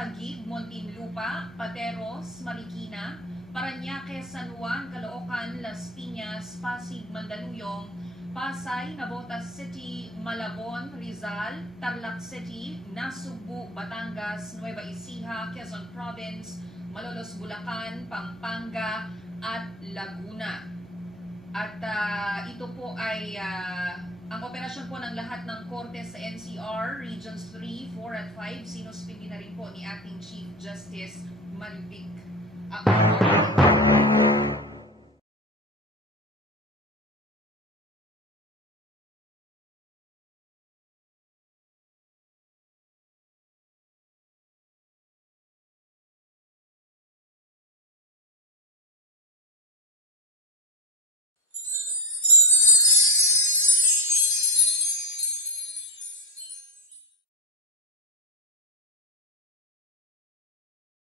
Taguig, Muntinlupa, Pateros, Marikina, Parañaque, San Juan, Caloocan, Las Piñas, Pasig, Mandaluyong, Pasay, Navotas City, Malabon, Rizal, Tarlac City, Nasugbu, Batangas, Nueva Ecija, Quezon Province, Malolos, Bulacan, Pampanga, at Laguna. At ito po ay ang operasyon po ng lahat ng korte sa NCR, Regions 3, 4 at 5, sinuspindi na rin po ni Acting Chief Justice Malvic.